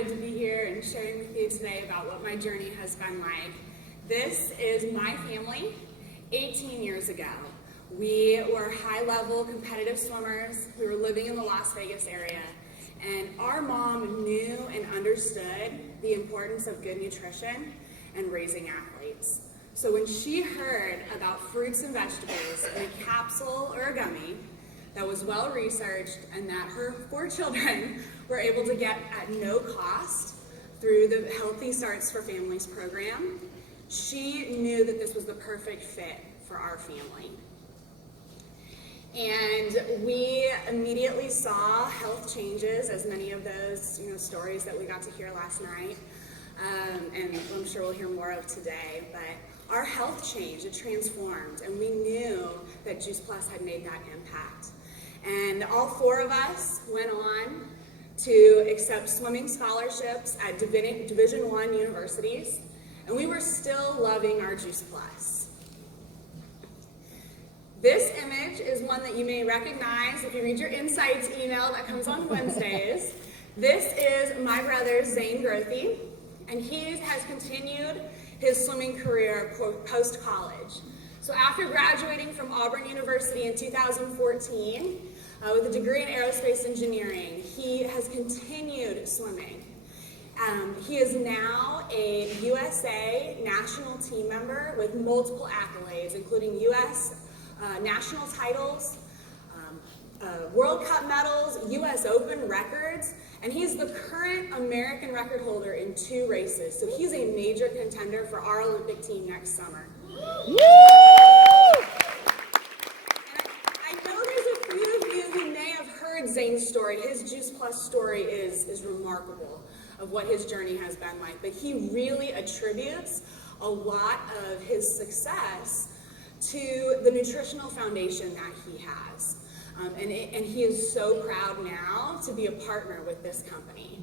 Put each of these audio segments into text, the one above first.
excited to be here and sharing with you today about what my journey has been like. This is my family 18 years ago. We were high-level competitive swimmers who were living in the Las Vegas area, and our mom knew and understood the importance of good nutrition and raising athletes. So when she heard about fruits and vegetables in a capsule or a gummy that was well researched and that her 4 children were able to get at no cost through the Healthy Starts for Families program, she knew that this was the perfect fit for our family. And we immediately saw health changes, as many of those stories that we got to hear last night, and I'm sure we'll hear more of today. But our health changed, it transformed, and we knew that Juice Plus had made that impact. And all 4 of us went on to accept swimming scholarships at Division I universities, and we were still loving our Juice Plus. This image is one that you may recognize if you read your Insights email that comes on Wednesdays. This is my brother, Zane Grothy, and he has continued his swimming career post-college. So after graduating from Auburn University in 2014 with a degree in aerospace engineering, he has continued swimming. He is now a USA national team member with multiple accolades, including U.S. National titles, World Cup medals, U.S. Open records, and he's the current American record holder in 2 races. So he's a major contender for our Olympic team next summer. Woo! I know there's a few of you who may have heard Zane's story. His Juice Plus story is remarkable of what his journey has been like, but he really attributes a lot of his success to the nutritional foundation that he has. And he is so proud now to be a partner with this company.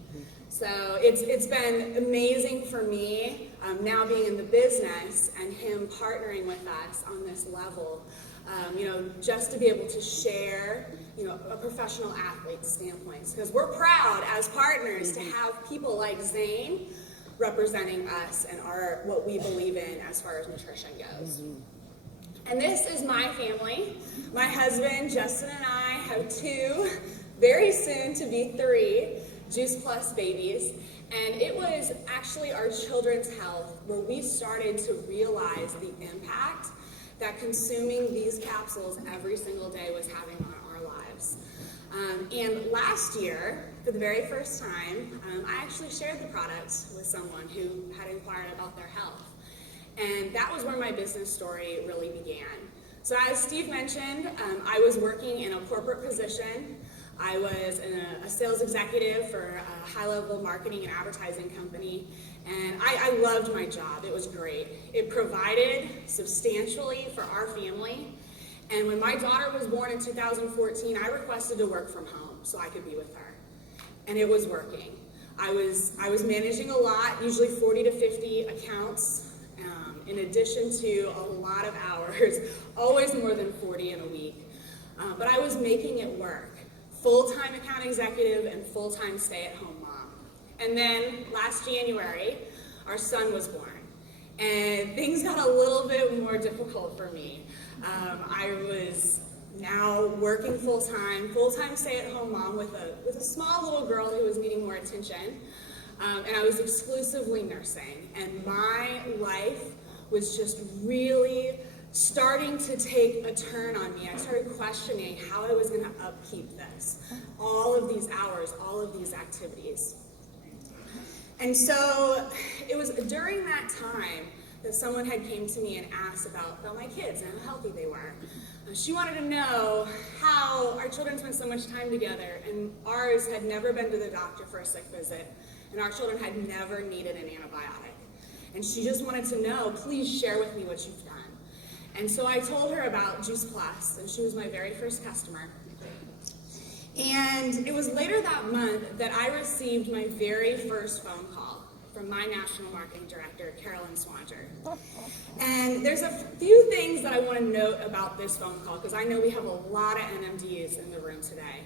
So it's been amazing for me now being in the business and him partnering with us on this level, just to be able to share, a professional athlete's standpoints. Because we're proud as partners to have people like Zane representing us and what we believe in as far as nutrition goes. And this is my family. My husband, Justin, and I have 2, very soon to be 3, Juice Plus babies. And it was actually our children's health where we started to realize the impact that consuming these capsules every single day was having on our lives. And last year, for the very first time, I actually shared the product with someone who had inquired about their health. And that was where my business story really began. So as Steve mentioned, I was working in a corporate position. I was a sales executive for a high-level marketing and advertising company, and I loved my job. It was great. It provided substantially for our family, and when my daughter was born in 2014, I requested to work from home so I could be with her, and it was working. I was managing a lot, usually 40 to 50 accounts, in addition to a lot of hours, always more than 40 in a week. But I was making it work. Full-time account executive and full-time stay-at-home mom. And then last January, our son was born. And things got a little bit more difficult for me. I was now working full-time stay-at-home mom with a small little girl who was needing more attention. And I was exclusively nursing. And my life was just really starting to take a turn on me. I started questioning how I was going to upkeep this, all of these hours, all of these activities. And so it was during that time that someone had came to me and asked about my kids and how healthy they were. She wanted to know how our children spent so much time together, and ours had never been to the doctor for a sick visit, and our children had never needed an antibiotic. And she just wanted to know, please share with me what you've done. And so I told her about Juice Plus, and she was my very first customer. And it was later that month that I received my very first phone call from my national marketing director, Carolyn Swanger. And there's a few things that I want to note about this phone call, because I know we have a lot of NMDs in the room today.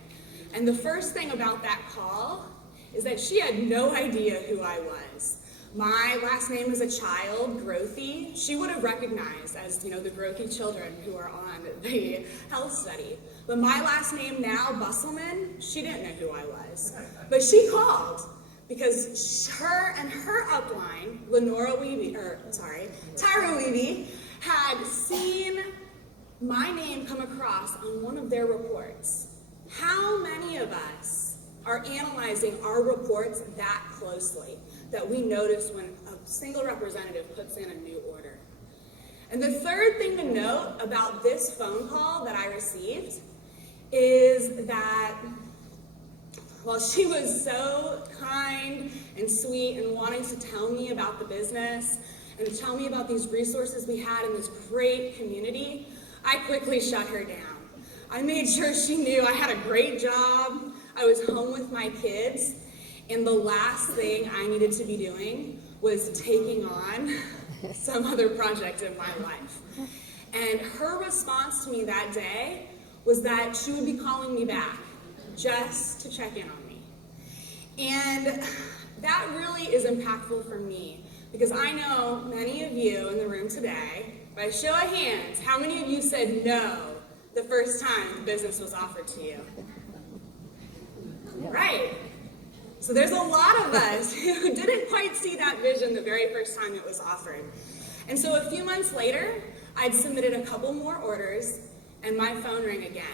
And the first thing about that call is that she had no idea who I was. My last name as a child, Grothy, she would have recognized as, the Grothy children who are on the health study. But my last name now, Busselman, she didn't know who I was. But she called because her and her upline, Tyra Weeby, had seen my name come across on one of their reports. How many of us are analyzing our reports that closely that we notice when a single representative puts in a new order? And the third thing to note about this phone call that I received is that while she was so kind and sweet and wanting to tell me about the business and to tell me about these resources we had in this great community, I quickly shut her down. I made sure she knew I had a great job, I was home with my kids, and the last thing I needed to be doing was taking on some other project in my life. And her response to me that day was that she would be calling me back just to check in on me. And that really is impactful for me because I know many of you in the room today, by show of hands, how many of you said no the first time the business was offered to you? Right. So there's a lot of us who didn't quite see that vision the very first time it was offered. And so a few months later, I'd submitted a couple more orders and my phone rang again.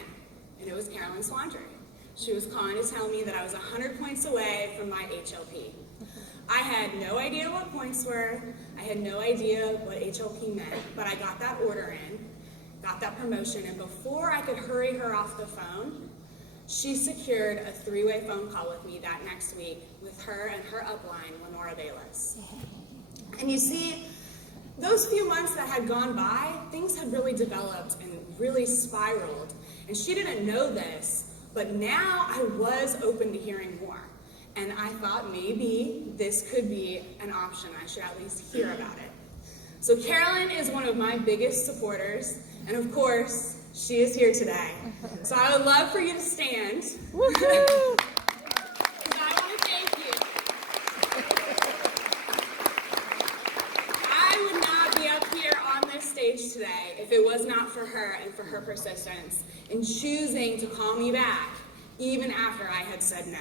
And it was Carolyn Swandry. She was calling to tell me that I was 100 points away from my HLP. I had no idea what points were. I had no idea what HLP meant, but I got that order in, got that promotion, and before I could hurry her off the phone, she secured a three-way phone call with me that next week with her and her upline, Lenora Bayless. And you see, those few months that had gone by, things had really developed and really spiraled. And she didn't know this, but now I was open to hearing more. And I thought maybe this could be an option. I should at least hear about it. So Carolyn is one of my biggest supporters, and of course, she is here today. So I would love for you to stand. Because I want to thank you. I would not be up here on this stage today if it was not for her and for her persistence in choosing to call me back, even after I had said no.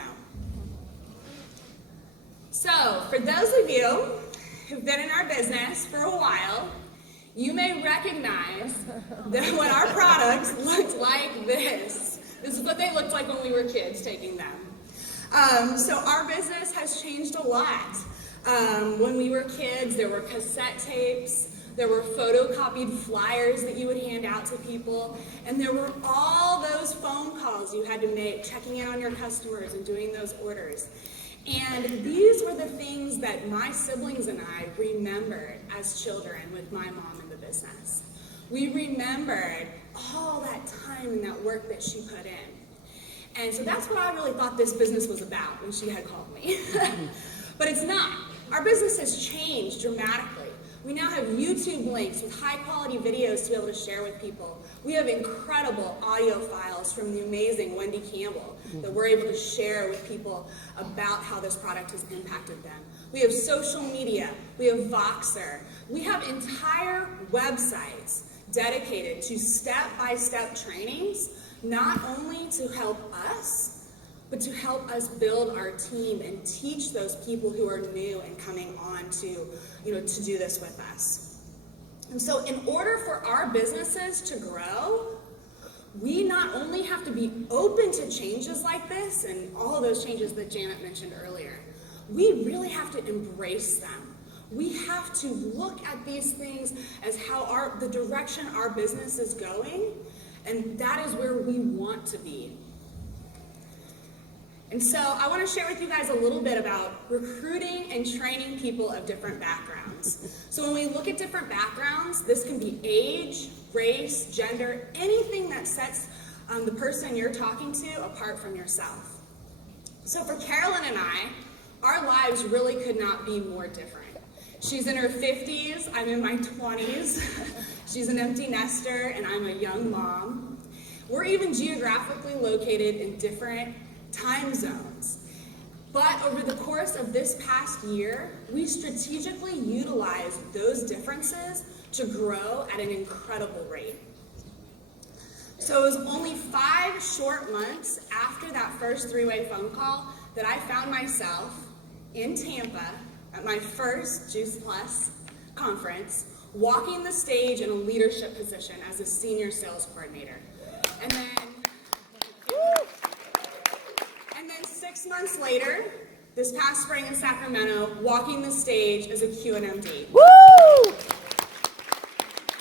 So, for those of you who've been in our business for a while, you may recognize that when our products looked like this. This is what they looked like when we were kids taking them. So our business has changed a lot. When we were kids, there were cassette tapes, there were photocopied flyers that you would hand out to people, and there were all those phone calls you had to make, checking in on your customers and doing those orders. And these were the things that my siblings and I remembered as children with my mom in the business. We remembered all that time and that work that she put in. And so that's what I really thought this business was about when she had called me. But it's not. Our business has changed dramatically. We now have YouTube links with high quality videos to be able to share with people. We have incredible audio files from the amazing Wendy Campbell that we're able to share with people about how this product has impacted them. We have social media, we have Voxer, we have entire websites dedicated to step-by-step trainings, not only to help us, but to help us build our team and teach those people who are new and coming on to do this with us. And so in order for our businesses to grow, we not only have to be open to changes like this and all of those changes that Janet mentioned earlier, we really have to embrace them. We have to look at these things as how the direction our business is going, and that is where we want to be. And so I want to share with you guys a little bit about recruiting and training people of different backgrounds. So when we look at different backgrounds, this can be age, race, gender, anything that sets the person you're talking to apart from yourself. So for Carolyn and I, our lives really could not be more different. She's in her 50s, I'm in my 20s. She's an empty nester, and I'm a young mom. We're even geographically located in different time zones. But over the course of this past year, we strategically utilized those differences to grow at an incredible rate. So it was only 5 short months after that first 3-way phone call that I found myself in Tampa at my first Juice Plus conference, walking the stage in a leadership position as a senior sales coordinator. And then 6 months later, this past spring in Sacramento, walking the stage as a QNMD. Woo!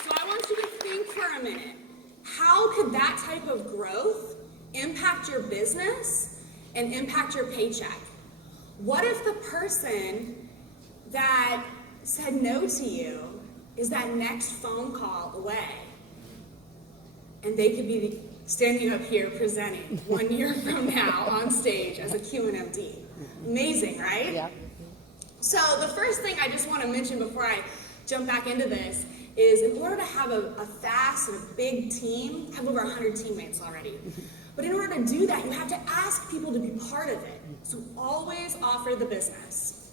So I want you to think for a minute. How could that type of growth impact your business and impact your paycheck? What if the person that said no to you is that next phone call away? And they could be standing up here presenting 1 year from now on stage as a QNMD. Amazing, right? Yeah. So the first thing I just want to mention before I jump back into this is in order to have a fast and a big team, I have over 100 teammates already. But in order to do that, you have to ask people to be part of it. So always offer the business.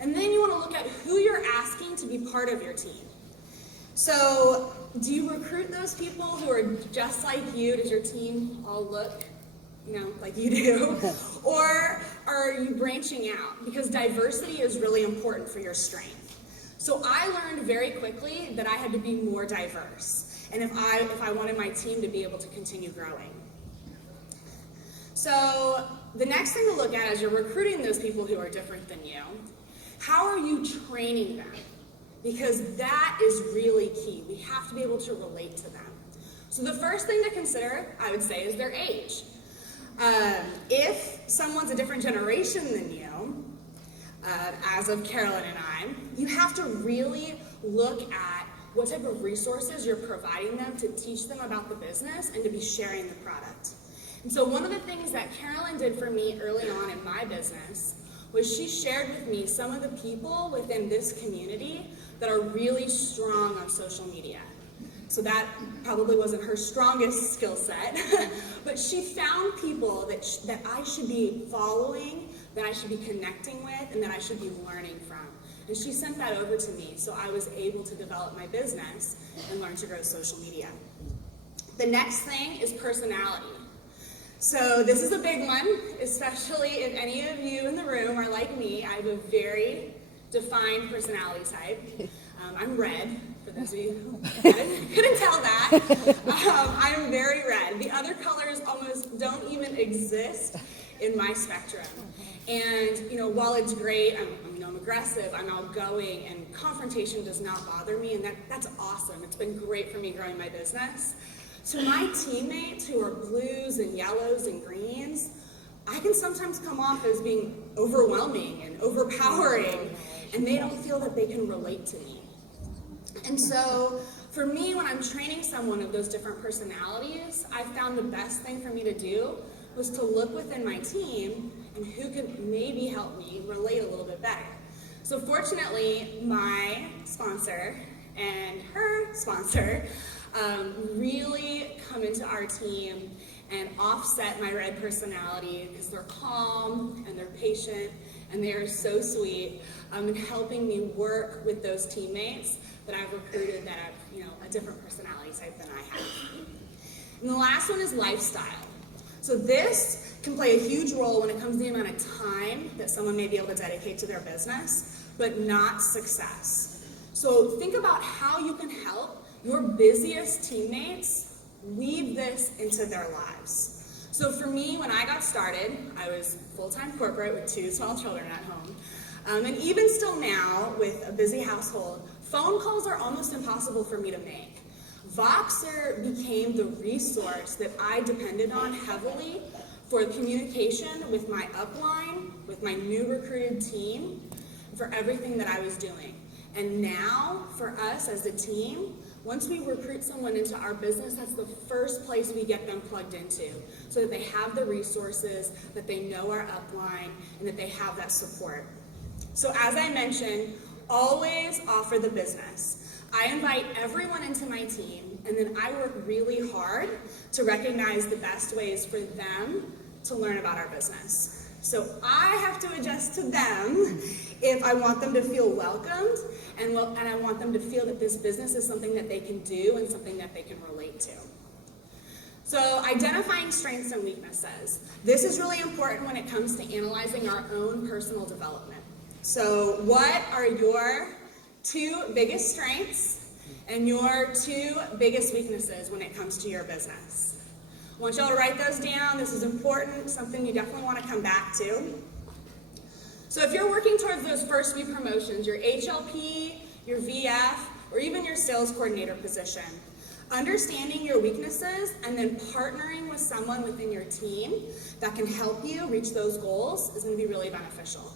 And then you want to look at who you're asking to be part of your team. So do you recruit those people who are just like you? Does your team all look, like you do? Or are you branching out? Because diversity is really important for your strength. So I learned very quickly that I had to be more diverse, and if I wanted my team to be able to continue growing. So the next thing to look at as you're recruiting those people who are different than you, how are you training them? Because that is really key. We have to be able to relate to them. So the first thing to consider, I would say, is their age. If someone's a different generation than you, as of Carolyn and I, you have to really look at what type of resources you're providing them to teach them about the business and to be sharing the product. And so one of the things that Carolyn did for me early on in my business was she shared with me some of the people within this community that are really strong on social media. So that probably wasn't her strongest skill set, but she found people that I should be following, that I should be connecting with, and that I should be learning from. And she sent that over to me, so I was able to develop my business and learn to grow social media. The next thing is personality. So this is a big one, especially if any of you in the room are like me. I have a very defined personality type. I'm red, for those of you who couldn't tell that. I'm very red. The other colors almost don't even exist in my spectrum. And while it's great, I'm aggressive, I'm outgoing, and confrontation does not bother me, and that's awesome. It's been great for me growing my business. So my teammates who are blues and yellows and greens, I can sometimes come off as being overwhelming and overpowering, and they don't feel that they can relate to me. And so for me, when I'm training someone of those different personalities, I found the best thing for me to do was to look within my team and who could maybe help me relate a little bit better. So fortunately, my sponsor and her sponsor really come into our team and offset my red personality because they're calm and they're patient and they are so sweet in helping me work with those teammates that I've recruited that have a different personality type than I have. And the last one is lifestyle. So this can play a huge role when it comes to the amount of time that someone may be able to dedicate to their business, but not success. So think about how you can help your busiest teammates weave this into their lives. So for me, when I got started, I was full-time corporate with 2 small children at home. And even still now, with a busy household, phone calls are almost impossible for me to make. Voxer became the resource that I depended on heavily for communication with my upline, with my new recruited team, for everything that I was doing. And now, for us as a team, once we recruit someone into our business, that's the first place we get them plugged into, so that they have the resources, that they know our upline, and that they have that support. So as I mentioned, always offer the business. I invite everyone into my team, and then I work really hard to recognize the best ways for them to learn about our business. So I have to adjust to them if I want them to feel welcomed and I want them to feel that this business is something that they can do and something that they can relate to. So identifying strengths and weaknesses. This is really important when it comes to analyzing our own personal development. So what are your 2 biggest strengths and your 2 biggest weaknesses when it comes to your business? I want y'all to write those down. This is important, something you definitely want to come back to. So if you're working towards those first few promotions, your HLP, your VF, or even your sales coordinator position, understanding your weaknesses and then partnering with someone within your team that can help you reach those goals is going to be really beneficial.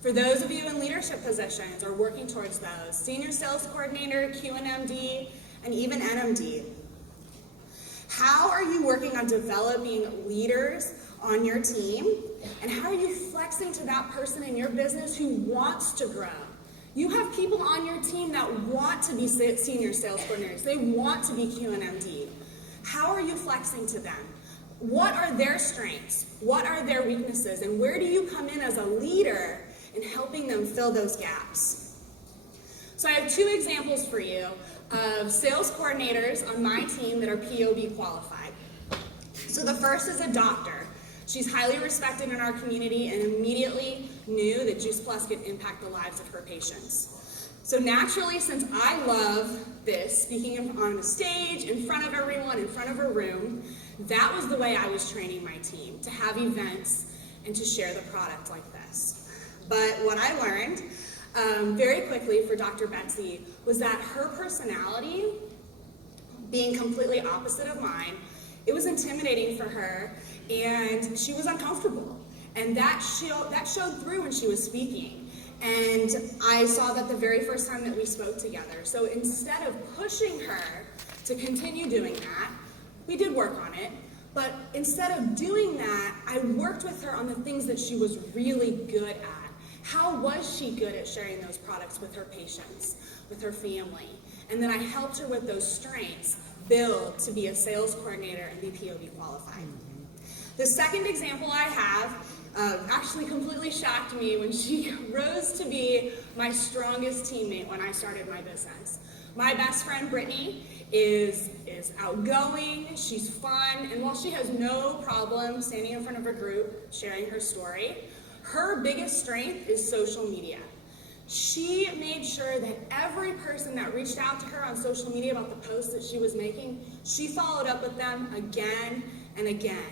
For those of you in leadership positions or working towards those, senior sales coordinator, QNMD, and even NMD, how are you working on developing leaders on your team? And how are you flexing to that person in your business who wants to grow? You have people on your team that want to be senior sales coordinators. They want to be QNMD. How are you flexing to them? What are their strengths? What are their weaknesses? And where do you come in as a leader in helping them fill those gaps? So I have 2 examples for you of sales coordinators on my team that are POB qualified. So the first is a doctor. She's highly respected in our community and immediately knew that Juice Plus could impact the lives of her patients. So naturally, since I love this, speaking on the stage, in front of everyone, in front of a room, that was the way I was training my team, to have events and to share the product like this. But what I learned very quickly for Dr. Betsy was that her personality, being completely opposite of mine, it was intimidating for her and she was uncomfortable. And that showed through when she was speaking. And I saw that the very first time that we spoke together. So instead of pushing her to continue doing that, we did work on it. But instead of doing that, I worked with her on the things that she was really good at. How was she good at sharing those products with her patients, with her family? And then I helped her with those strengths build to be a sales coordinator and be POB qualified. The second example I have actually completely shocked me when she rose to be my strongest teammate when I started my business. My best friend Brittany is outgoing, she's fun, and while she has no problem standing in front of a group sharing her story, her biggest strength is social media. She made sure that every person that reached out to her on social media about the posts that she was making, she followed up with them again and again.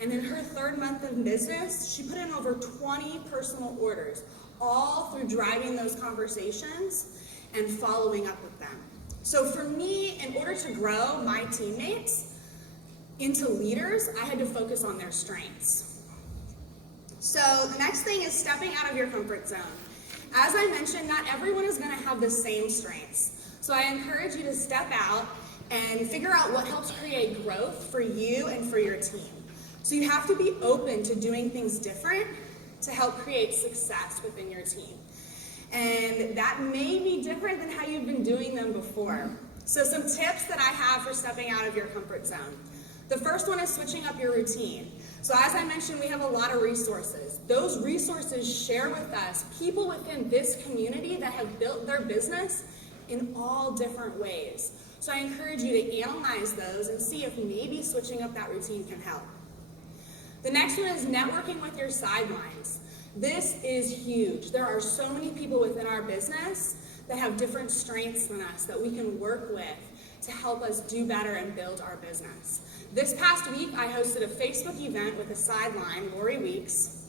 And in her 3rd month of business, she put in over 20 personal orders, all through driving those conversations and following up with them. So for me, in order to grow my teammates into leaders, I had to focus on their strengths. So the next thing is stepping out of your comfort zone. As I mentioned, not everyone is going to have the same strengths. So I encourage you to step out and figure out what helps create growth for you and for your team. So you have to be open to doing things different to help create success within your team. And that may be different than how you've been doing them before. So some tips that I have for stepping out of your comfort zone. The first one is switching up your routine. So as I mentioned, we have a lot of resources. Those resources share with us people within this community that have built their business in all different ways. So I encourage you to analyze those and see if maybe switching up that routine can help. The next one is networking with your sidelines. This is huge. There are so many people within our business that have different strengths than us that we can work with to help us do better and build our business. This past week, I hosted a Facebook event with a sideline, Lori Weeks,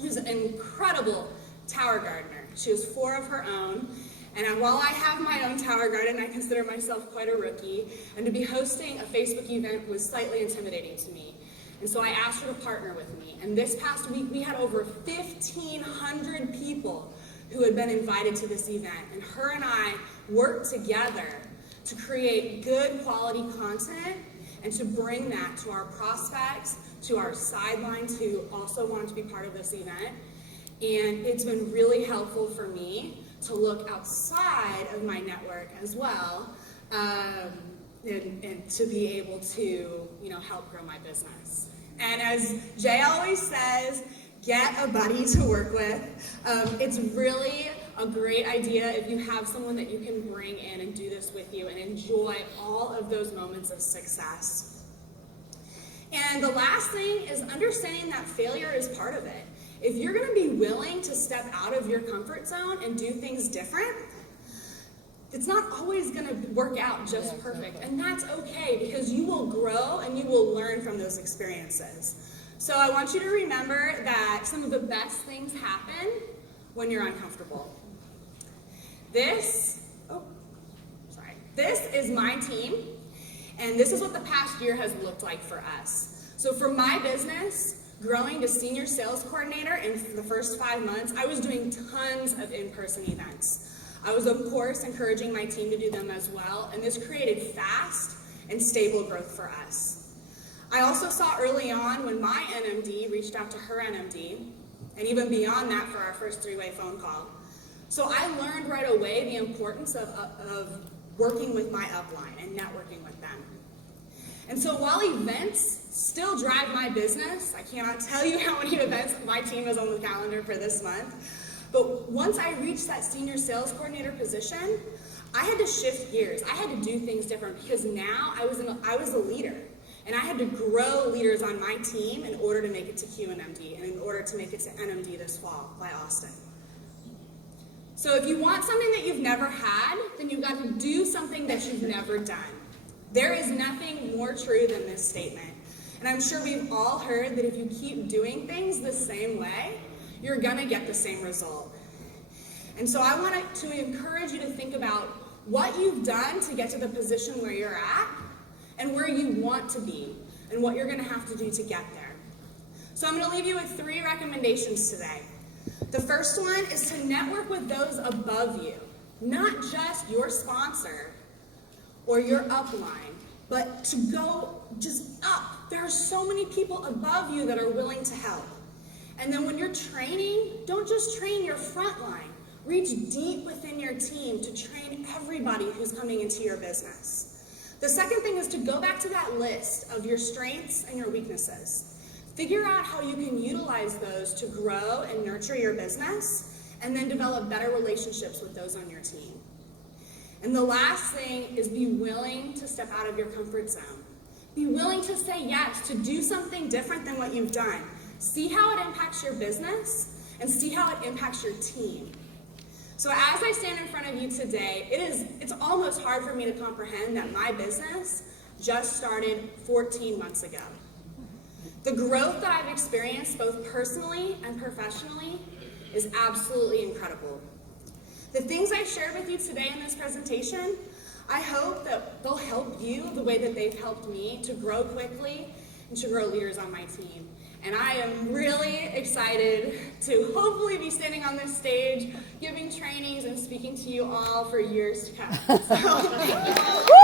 who's an incredible tower gardener. She has 4 of her own. And while I have my own tower garden, I consider myself quite a rookie. And to be hosting a Facebook event was slightly intimidating to me. And so I asked her to partner with me. And this past week, we had over 1,500 people who had been invited to this event. And her and I worked together to create good quality content and to bring that to our prospects, to our sidelines who also wanted to be part of this event. And it's been really helpful for me to look outside of my network as well, and to be able to, help grow my business. And as Jay always says, get a buddy to work with. It's really a great idea if you have someone that you can bring in and do this with you and enjoy all of those moments of success. And the last thing is understanding that failure is part of it. If you're going to be willing to step out of your comfort zone and do things different, it's not always going to work out just perfect. And that's okay, because you will grow and you will learn from those experiences. So I want you to remember that some of the best things happen when you're uncomfortable. This is my team, and this is what the past year has looked like for us. So for my business, growing to senior sales coordinator in the first 5 months, I was doing tons of in-person events. I was, of course, encouraging my team to do them as well, and this created fast and stable growth for us. I also saw early on when my NMD reached out to her NMD, and even beyond that for our first 3-way phone call. So I learned right away the importance of working with my upline and networking with them. And so while events still drive my business, I cannot tell you how many events my team is on the calendar for this month, but once I reached that senior sales coordinator position, I had to shift gears. I had to do things different because now I was a leader, and I had to grow leaders on my team in order to make it to QNMD and in order to make it to NMD this fall by Austin. So if you want something that you've never had, then you've got to do something that you've never done. There is nothing more true than this statement. And I'm sure we've all heard that if you keep doing things the same way, you're gonna get the same result. And so I want to encourage you to think about what you've done to get to the position where you're at and where you want to be and what you're gonna have to do to get there. So I'm gonna leave you with 3 recommendations today. The first one is to network with those above you, not just your sponsor or your upline, but to go just up. There are so many people above you that are willing to help. And then when you're training, don't just train your front line. Reach deep within your team to train everybody who's coming into your business. The second thing is to go back to that list of your strengths and your weaknesses. Figure out how you can utilize those to grow and nurture your business, and then develop better relationships with those on your team. And the last thing is be willing to step out of your comfort zone. Be willing to say yes, to do something different than what you've done. See how it impacts your business, and see how it impacts your team. So as I stand in front of you today, it's almost hard for me to comprehend that my business just started 14 months ago. The growth that I've experienced both personally and professionally is absolutely incredible. The things I shared with you today in this presentation, I hope that they'll help you the way that they've helped me to grow quickly and to grow leaders on my team. And I am really excited to hopefully be standing on this stage, giving trainings and speaking to you all for years to come. So, thank you all.